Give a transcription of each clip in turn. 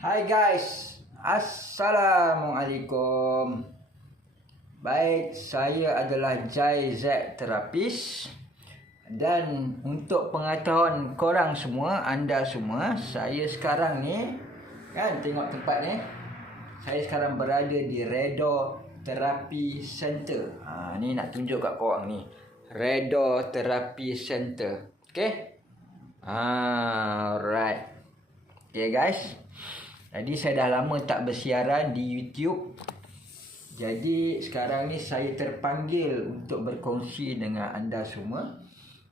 Hai guys, Assalamualaikum. Baik, saya adalah Jai Z Terapis. Dan untuk pengetahuan korang semua, anda semua, saya sekarang ni, kan tengok tempat ni, saya sekarang berada di Redha Therapy Center. Ni nak tunjuk kat korang ni, Redha Therapy Center. Okay. Alright. Okay guys. Jadi saya dah lama tak bersiaran di YouTube. Jadi sekarang ni saya terpanggil untuk berkongsi dengan anda semua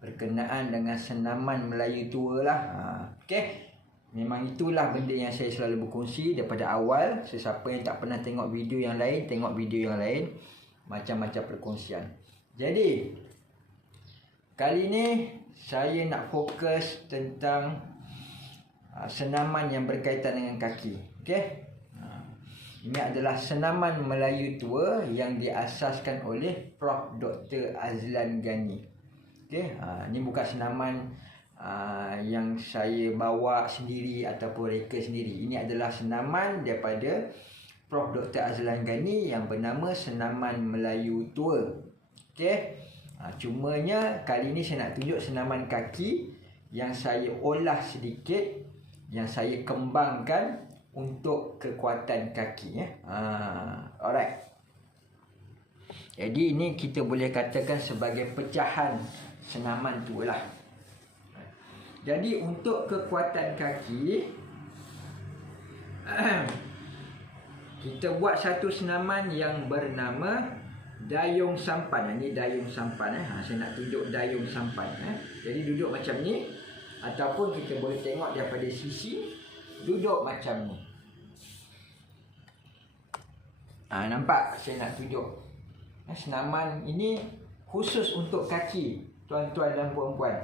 berkenaan dengan senaman Melayu tua lah. Okay. Memang itulah benda yang saya selalu berkongsi daripada awal. Sesiapa yang tak pernah tengok video yang lain, tengok video yang lain. Macam-macam perkongsian. Jadi kali ni saya nak fokus tentang senaman yang berkaitan dengan kaki. Okey. Ini adalah senaman Melayu tua yang diasaskan oleh Prof. Dr. Azlan Ghani. Okey. Ini bukan senaman yang saya bawa sendiri ataupun reka sendiri. Ini adalah senaman daripada Prof. Dr. Azlan Ghani yang bernama Senaman Melayu Tua. Okey. Cumanya kali ini saya nak tunjuk senaman kaki yang saya olah sedikit, yang saya kembangkan untuk kekuatan kaki. Alright. Jadi ini kita boleh katakan sebagai pecahan senaman tu lah. Jadi untuk kekuatan kaki, kita buat satu senaman yang bernama dayung sampan. Ini dayung sampan. Saya nak tunjuk dayung sampan. Jadi duduk macam ni. Ataupun kita boleh tengok daripada sisi, duduk macam ni. Nampak saya nak tunjuk. Senaman ini khusus untuk kaki, tuan-tuan dan puan-puan.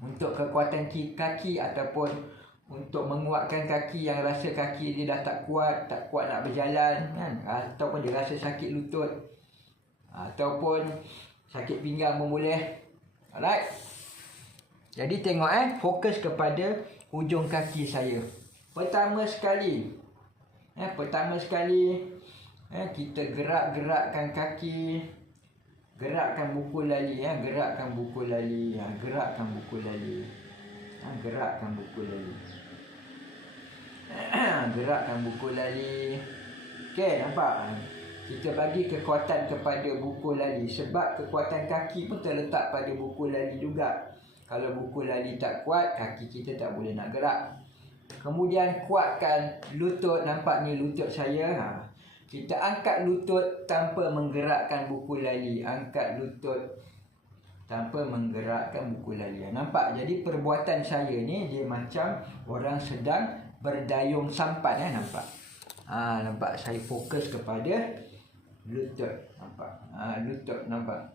Untuk kekuatan kaki ataupun untuk menguatkan kaki yang rasa kaki dia dah tak kuat nak berjalan, kan? Ataupun dia rasa sakit lutut, ataupun sakit pinggang pun boleh. Alright. Jadi tengok fokus kepada hujung kaki saya. Pertama sekali kita gerakkan kaki, gerakkan buku lali, gerakkan buku lali, gerakkan buku lali, gerakkan buku lali, gerakkan buku lali. Okey, nampak? Kita bagi kekuatan kepada buku lali sebab kekuatan kaki pun terletak pada buku lali juga. Kalau buku lali tak kuat, kaki kita tak boleh nak gerak. Kemudian kuatkan lutut. Nampak ni lutut saya. Kita angkat lutut tanpa menggerakkan buku lali. Angkat lutut tanpa menggerakkan buku lali. Nampak? Jadi perbuatan saya ni dia macam orang sedang berdayung sampan. Nampak? Nampak? Saya fokus kepada lutut. Nampak? Lutut. Nampak?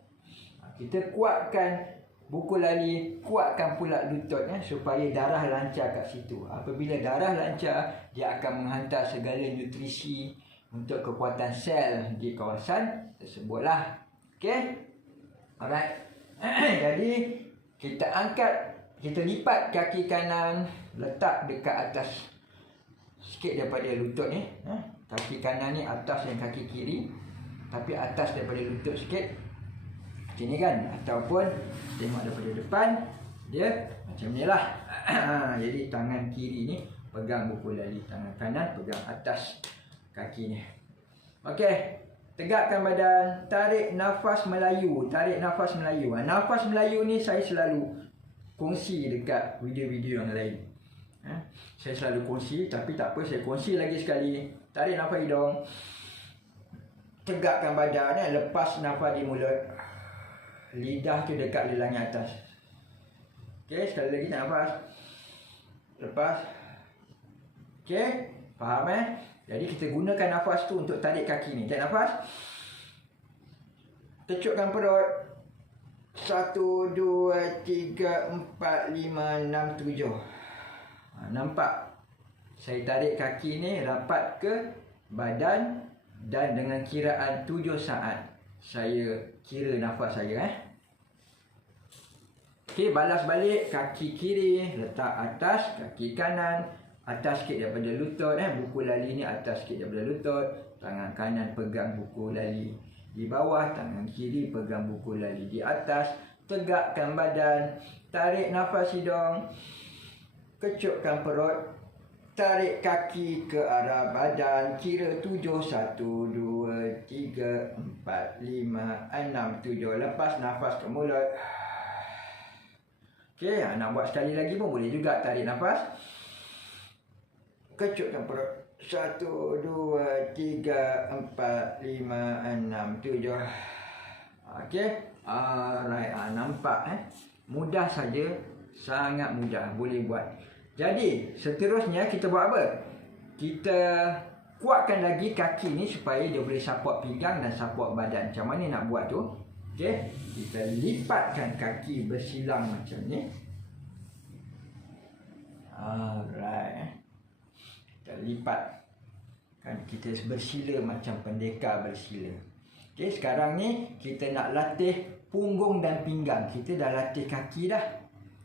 Kita kuatkan buku lali, kuatkan pula lutut supaya darah lancar kat situ. Apabila darah lancar, dia akan menghantar segala nutrisi untuk kekuatan sel di kawasan tersebutlah. Okey? Alright. Jadi kita angkat, kita lipat kaki kanan, letak dekat atas sikit daripada lutut ni. Kaki kanan ni atas yang kaki kiri, tapi atas daripada lutut sikit. Macam ni kan. Ataupun tengok daripada depan, dia macam ni lah. Jadi tangan kiri ni pegang buku lali, tangan kanan pegang atas kaki ni. Okey. Tegakkan badan, tarik nafas Melayu. Tarik nafas Melayu. Nafas Melayu ni saya selalu kongsi dekat video-video yang lain. Saya selalu kongsi, tapi tak apa, saya kongsi lagi sekali. Tarik nafas hidung, tegakkan badan, lepas nafas di mulut. Lidah tu dekat lilang atas. Okey, sekali lagi nafas. Lepas. Okey, faham Jadi kita gunakan nafas tu untuk tarik kaki ni. Tarik nafas. Kecutkan perut. 1, 2, 3, 4, 5, 6, 7. Nampak? Saya tarik kaki ni rapat ke badan dan dengan kiraan 7 saat. Saya kira nafas saya. Okey, balas balik. Kaki kiri letak atas, kaki kanan atas sikit daripada lutut. Buku lali ni atas sikit daripada lutut. Tangan kanan pegang buku lali di bawah, tangan kiri pegang buku lali di atas. Tegakkan badan, tarik nafas hidung, kecupkan perut, tarik kaki ke arah badan, kira 7, 1, 2, 3, 4, 5, 6, 7. Lepas nafas ke mulut. Okey, nak buat sekali lagi pun boleh juga. Tarik nafas, kecupkan perut. 1, 2, 3, 4, 5, 6, 7. Okey. Alright, nampak mudah saja, sangat mudah, boleh buat. Jadi, seterusnya kita buat apa? Kita kuatkan lagi kaki ni supaya dia boleh support pinggang dan support badan. Macam mana nak buat tu? Okey, kita lipatkan kaki bersilang macam ni. Alright. Kita lipat. Kan kita bersila macam pendekar bersila. Okey, sekarang ni kita nak latih punggung dan pinggang. Kita dah latih kaki dah.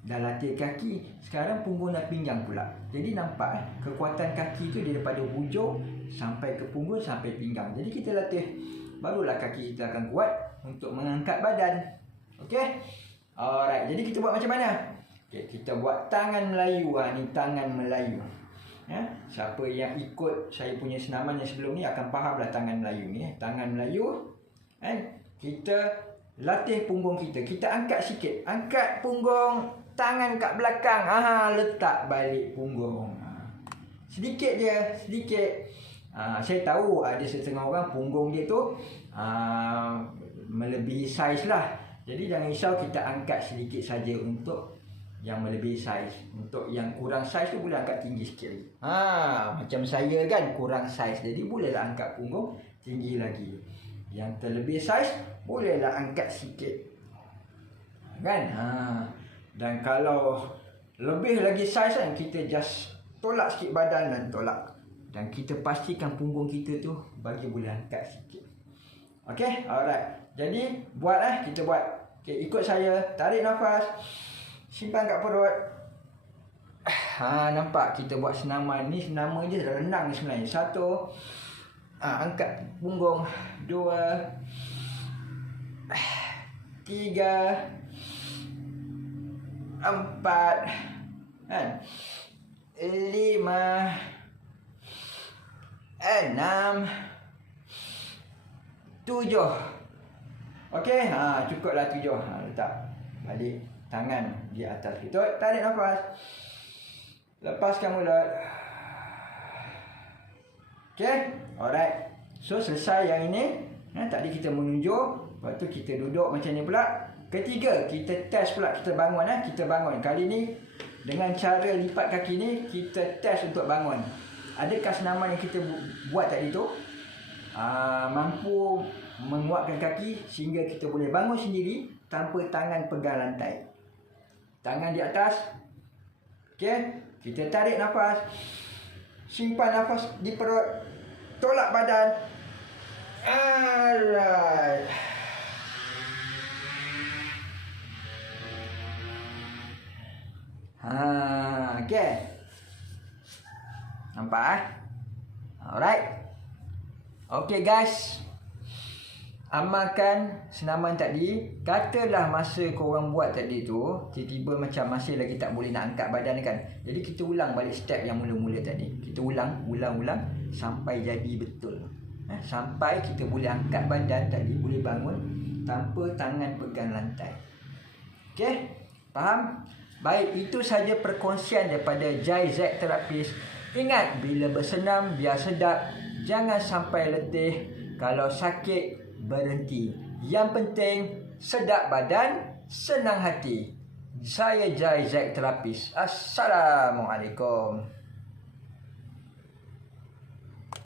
Dah latih kaki, sekarang punggung dan pinggang pula. Jadi nampak kekuatan kaki tu daripada hujung sampai ke punggung sampai pinggang. Jadi kita latih, barulah kaki kita akan kuat untuk mengangkat badan. Okey? Alright, jadi kita buat macam mana? Okey, kita buat tangan Melayu. Ni tangan Melayu. Siapa yang ikut saya punya senaman yang sebelum ni akan fahamlah tangan Melayu ni. Tangan Melayu. Kita latih punggung kita. Kita angkat sikit. Angkat punggung, tangan kat belakang. Letak balik punggung. Sedikit je, sedikit. Saya tahu ada setengah orang punggung dia tu melebihi saiz lah. Jadi jangan risau, kita angkat sedikit saja untuk yang melebihi saiz. Untuk yang kurang saiz tu boleh angkat tinggi sikit lagi. Macam saya kan kurang saiz, jadi bolehlah angkat punggung tinggi lagi. Yang terlebih saiz bolehlah angkat sikit. Kan? Dan kalau lebih lagi saiz kan, kita just tolak sikit badan dan tolak. Dan kita pastikan punggung kita tu bagi boleh angkat sikit. Okey, alright. Jadi buat kita buat. Okey, ikut saya. Tarik nafas. Simpan kat perut. Nampak kita buat senaman ni, nama je renang sebenarnya. 1, angkat punggung. 2, 3, 4, 5, 6, 7. Okey, cukuplah 7. Letak balik tangan di atas lutut. Tarik nafas. Lepaskan mulut. Okey, alright. So selesai yang ini. Tadi kita menunjuk, lepas tu kita duduk macam ni pula. Ketiga, kita test pula, kita bangun. Kita bangun. Kali ni dengan cara lipat kaki ni, kita test untuk bangun. Adakah senaman yang kita buat tadi tu mampu menguatkan kaki sehingga kita boleh bangun sendiri tanpa tangan pegang lantai. Tangan di atas. Okey, kita tarik nafas. Simpan nafas di perut. Tolak badan. Alright. Okey. Nampak Alright. Okey guys. Amalkan senaman tadi. Katalah masa korang buat tadi tu tiba-tiba macam masih lagi tak boleh nak angkat badan kan. Jadi kita ulang balik step yang mula-mula tadi. Kita ulang sampai jadi betul. Sampai kita boleh angkat badan tadi, boleh bangun tanpa tangan pegang lantai. Okey? Faham? Baik, itu saja perkongsian daripada Jai Z Terapis. Ingat, bila bersenam biar sedap, jangan sampai letih. Kalau sakit, berhenti. Yang penting, sedap badan, senang hati. Saya Jai Z Terapis. Assalamualaikum.